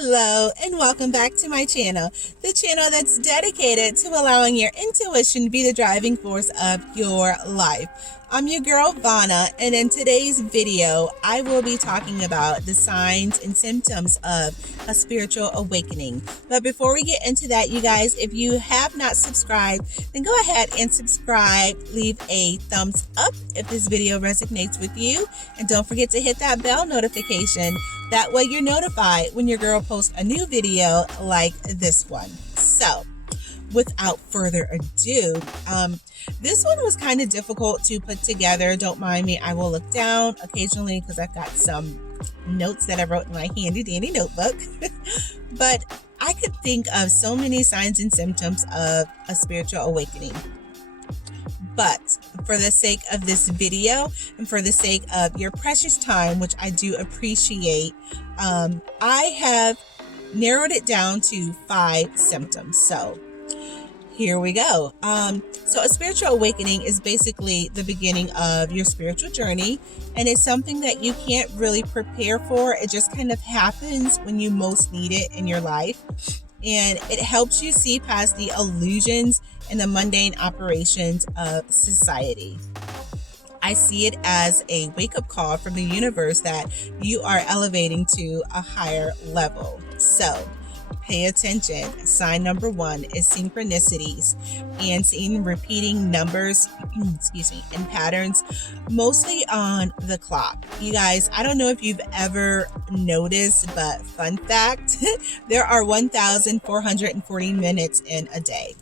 Hello and welcome back to my channel, the channel that's dedicated to allowing your intuition to be the driving force of your life. I'm your girl Vana, and in today's video I will be talking about the signs and symptoms of a spiritual awakening. But before we get into that, you guys, if you have not subscribed, then go ahead and subscribe. Leave a thumbs up if this video resonates with you, and don't forget to hit that bell notification. That way you're notified when your girl posts a new video like this one. So without further ado, this one was kind of difficult to put together. Don't mind me, I will look down occasionally because I've got some notes that I wrote in my handy dandy notebook. But I could think of so many signs and symptoms of a spiritual awakening. But for the sake of this video and for the sake of your precious time, which I do appreciate, I have narrowed it down to 5 symptoms. So here we go. So a spiritual awakening is basically the beginning of your spiritual journey, and it's something that you can't really prepare for. It just kind of happens when you most need it in your life, and it helps you see past the illusions and the mundane operations of society. I see it as a wake-up call from the universe that you are elevating to a higher level. So pay attention. Sign number 1 is synchronicities and seeing repeating numbers, and patterns, mostly on the clock. You guys, I don't know if you've ever noticed, but fun fact, there are 1,440 minutes in a day.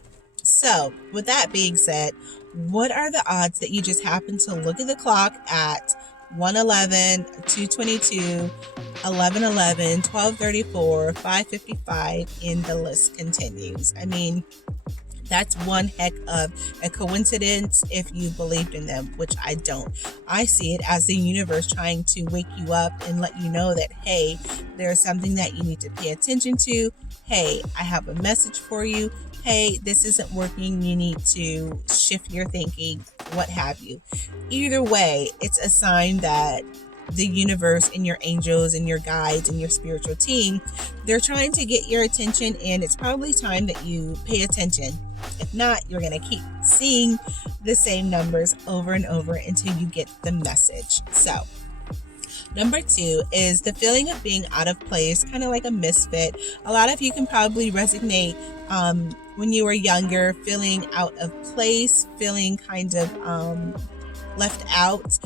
So with that being said, what are the odds that you just happen to look at the clock at 1:11, 2:22, 11:11, 12:34, 5:55, and the list continues? I mean, that's one heck of a coincidence if you believed in them, which I don't. I see it as the universe trying to wake you up and let you know that, hey, there's something that you need to pay attention to. Hey, I have a message for you. Hey, this isn't working. You need to shift your thinking, what have you. Either way, it's a sign that the universe and your angels and your guides and your spiritual team, they're trying to get your attention, and it's probably time that you pay attention. If not, you're going to keep seeing the same numbers over and over until you get the message. So number 2 is the feeling of being out of place, kind of like a misfit. A lot of you can probably resonate when you were younger, feeling out of place, feeling kind of left out.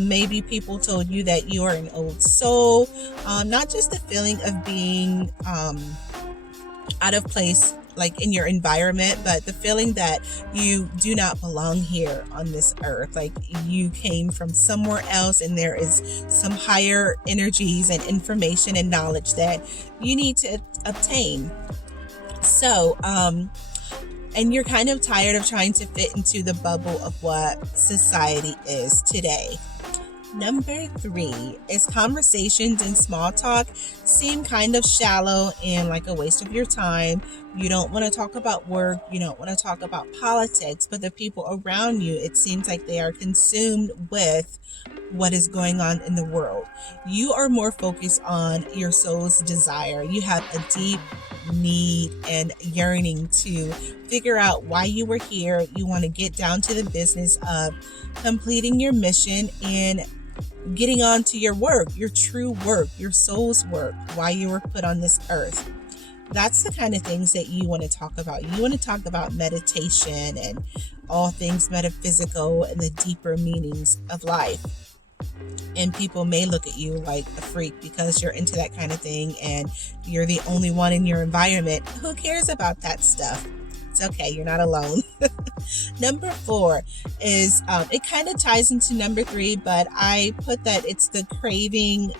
Maybe people told you that you are an old soul. Not just the feeling of being out of place like in your environment, but the feeling that you do not belong here on this earth. Like you came from somewhere else, and there is some higher energies and information and knowledge that you need to obtain. So, and you're kind of tired of trying to fit into the bubble of what society is today. Number 3 is conversations and small talk seem kind of shallow and like a waste of your time. You don't want to talk about work. You don't want to talk about politics, but the people around you, it seems like they are consumed with what is going on in the world. You are more focused on your soul's desire. You have a deep need and yearning to figure out why you were here. You want to get down to the business of completing your mission and getting on to your work, your true work, your soul's work, why you were put on this earth. That's the kind of things that you want to talk about. You want to talk about meditation and all things metaphysical and the deeper meanings of life. And people may look at you like a freak because you're into that kind of thing and you're the only one in your environment. Who cares about that stuff? It's okay, you're not alone. Number 4 is, it kind of ties into number 3, but I put that it's the craving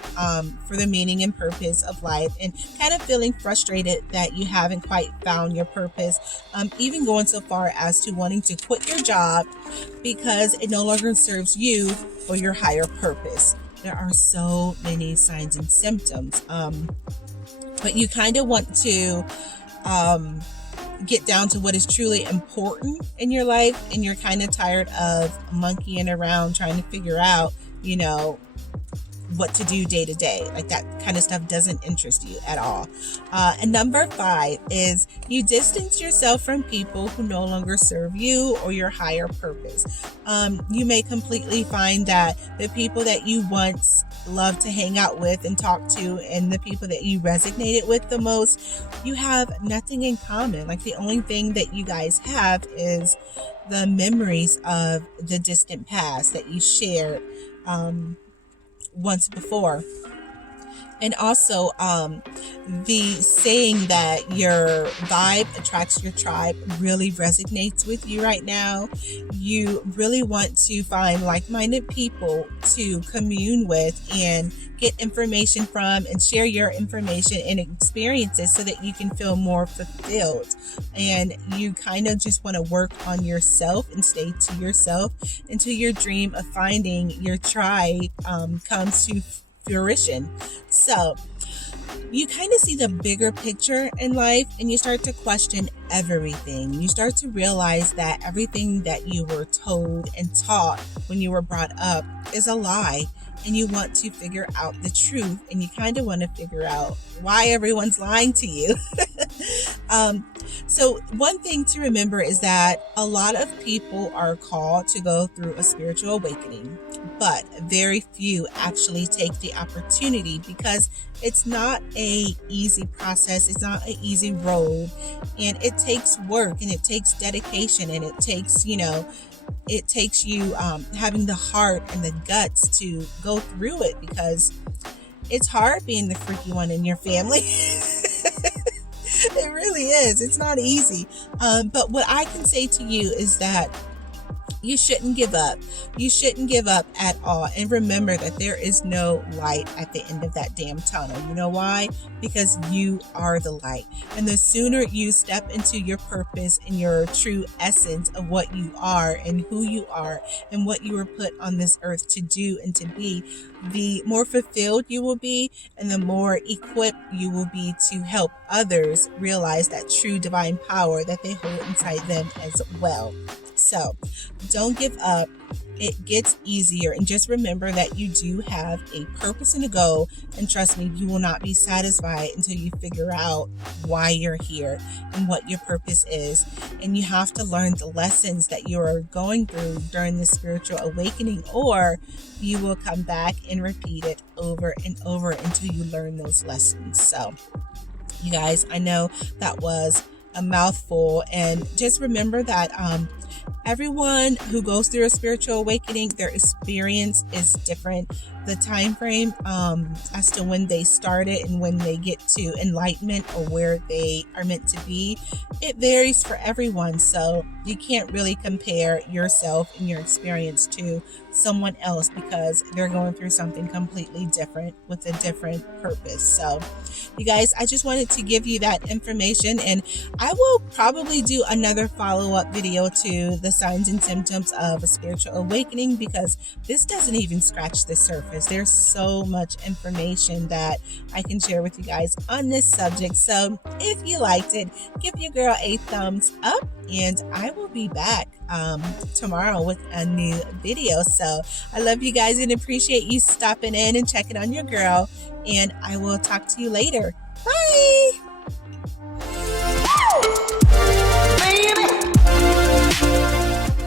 for the meaning and purpose of life, and kind of feeling frustrated that you haven't quite found your purpose. Even going so far as to wanting to quit your job because it no longer serves you or your higher purpose. There are so many signs and symptoms, but you kind of want to get down to what is truly important in your life, and you're kind of tired of monkeying around trying to figure out, what to do day to day. Like that kind of stuff doesn't interest you at all. And number 5 is you distance yourself from people who no longer serve you or your higher purpose. You may completely find that the people that you once loved to hang out with and talk to, and the people that you resonated with the most, you have nothing in common. Like the only thing that you guys have is the memories of the distant past that you shared once before. And also, the saying that your vibe attracts your tribe really resonates with you right now. You really want to find like-minded people to commune with and get information from and share your information and experiences so that you can feel more fulfilled. And you kind of just want to work on yourself and stay to yourself until your dream of finding your tribe comes to fruition. So you kind of see the bigger picture in life and you start to question everything. You start to realize that everything that you were told and taught when you were brought up is a lie, and you want to figure out the truth, and you kind of want to figure out why everyone's lying to you. So one thing to remember is that a lot of people are called to go through a spiritual awakening, but very few actually take the opportunity because it's not a easy process. It's not an easy road, and it takes work and it takes dedication and it takes, it takes you having the heart and the guts to go through it, because it's hard being the freaky one in your family. It really is. It's not easy. But what I can say to you is that you shouldn't give up. You shouldn't give up at all. And remember that there is no light at the end of that damn tunnel. You know why? Because you are the light. And the sooner you step into your purpose and your true essence of what you are and who you are and what you were put on this earth to do and to be, the more fulfilled you will be and the more equipped you will be to help others realize that true divine power that they hold inside them as well. So don't give up. It gets easier. And just remember that you do have a purpose and a goal. And trust me, you will not be satisfied until you figure out why you're here and what your purpose is. And you have to learn the lessons that you are going through during the spiritual awakening, or you will come back and repeat it over and over until you learn those lessons. So you guys, I know that was a mouthful, and just remember that everyone who goes through a spiritual awakening, their experience is different. The time frame as to when they started and when they get to enlightenment or where they are meant to be, it varies for everyone. So you can't really compare yourself and your experience to someone else because they're going through something completely different with a different purpose. So you guys, I just wanted to give you that information, and I will probably do another follow-up video to the signs and symptoms of a spiritual awakening, because this doesn't even scratch the surface. There's so much information that I can share with you guys on this subject. So if you liked it, give your girl a thumbs up, and I will be back tomorrow with a new video. So I love you guys and appreciate you stopping in and checking on your girl, and I will talk to you later. Bye.